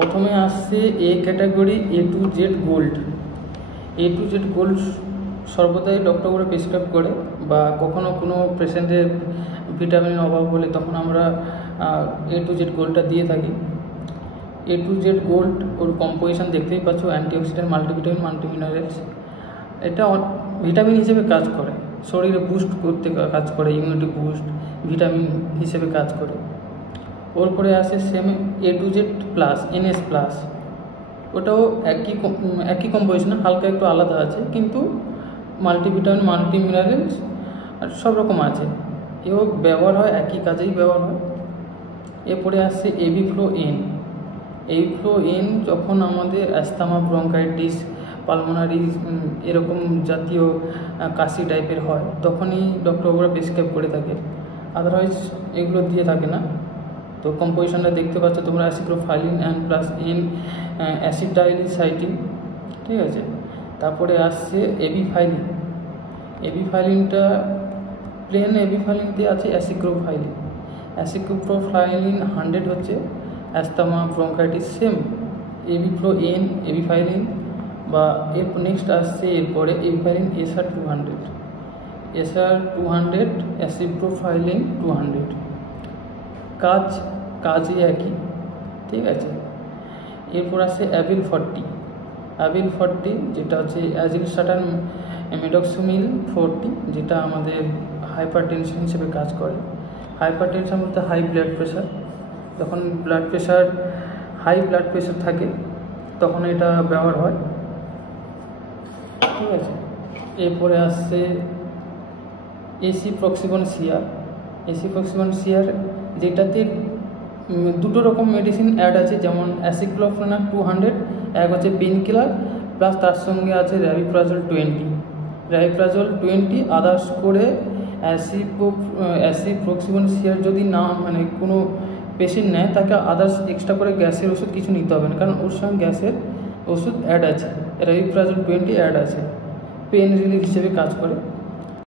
প্রথমে আসছে A category A to Z gold. A to Z gold সর্বদাই ডক্টররা prescribe করে, বা কখনো কোনো পেশেন্টের ভিটামিনের অভাব হলে তখন আমরা A to Z গোল্ডটা দিয়ে থাকি। A to Z gold or composition দেখতেই পাচ্ছ, অ্যান্টিঅক্সিডেন্ট, মাল্টিভিটামিন, মাল্টিমিনারেলস। এটা ভিটামিন হিসেবে কাজ করে, শরীরে বুস্ট করতে কাজ করে, ইমিউনিটি বুস্ট ভিটামিন হিসেবে কাজ করে। ওর পরে আসে same A to Z plus, NS plus. ওটাও একই কম্পোজিশন, হালকা একটু আলাদা আছে, কিন্তু মাল্টিভিটামিন, মাল্টিমিনারেলস আর সব রকম আছে। এও ব্যবহার হয়, একই কাজেই ব্যবহার হয়। এরপরে আসছে AB flow N. AB flow N যখন আমাদের অ্যাস্থামা, ব্রঙ্কাইটিস, পালমোনারি এরকম জাতীয় কাশি টাইপের হয়, তখনই ডক্টররা প্রেসক্রাইব করে থাকে, আদারওয়াইজ এগুলো দিয়ে থাকে না। তো কম্পোজিশনটা দেখতে পাচ্ছ তোমরা, অ্যাসিক্লোফাইলিন অ্যান্ড প্লাস এন অ্যাসিটাইলিসাইটিন, ঠিক আছে। তারপরে আসছে এবিফাইলিন। এবিফাইলিনটা প্লেন এবিফাইলিন দিয়ে আছে অ্যাসিক্লোফাইলিন। অ্যাসিক্লোফাইলিন 100 হচ্ছে অ্যাস্থামা, ব্রঙ্কাইটিস, সেম এবিফ্লো এন, এবিফাইলিন। বা এর নেক্সট আসছে এরপরে এবিফাইলিন SR 200, SR 200, অ্যাসিক্লোফাইলিন 200। কাজই একই, ঠিক আছে। এরপর আসছে অ্যাবিল 40। অ্যাবিল 40 যেটা হচ্ছে অ্যাজিলস্টাটান মেডক্সমিল 40, যেটা আমাদের হাইপার টেনশন হিসেবে কাজ করে। হাইপার টেনশন বলতে হাই ব্লাড প্রেশার, যখন হাই ব্লাড প্রেশার থাকে তখন এটা ব্যবহার হয়, ঠিক আছে। এরপরে আসছে এসিপ্রক্সিবন সিআর। এসিপ্রক্সিবন সিআর যেটাতে দুটো রকম মেডিসিন অ্যাড আছে, যেমন অ্যাসিক্লোফেনাক 200, এক হচ্ছে পেন কিলার, প্লাস তার সঙ্গে আছে র্যাবিপ্রাজল 20। র্যাবিপ্রাজল 20 আদার্স করে অ্যাসিপ্রক্সিবন সিআর যদি না কোনো পেশেন্ট নেয়, তাকে আদার্স এক্সট্রা করে গ্যাসের ওষুধ কিছু নিতে হবে না, কারণ ওর সঙ্গে গ্যাসের ওষুধ অ্যাড আছে, র্যাবিপ্রাজল 20 অ্যাড আছে, পেন রিলিফ হিসেবে কাজ করে।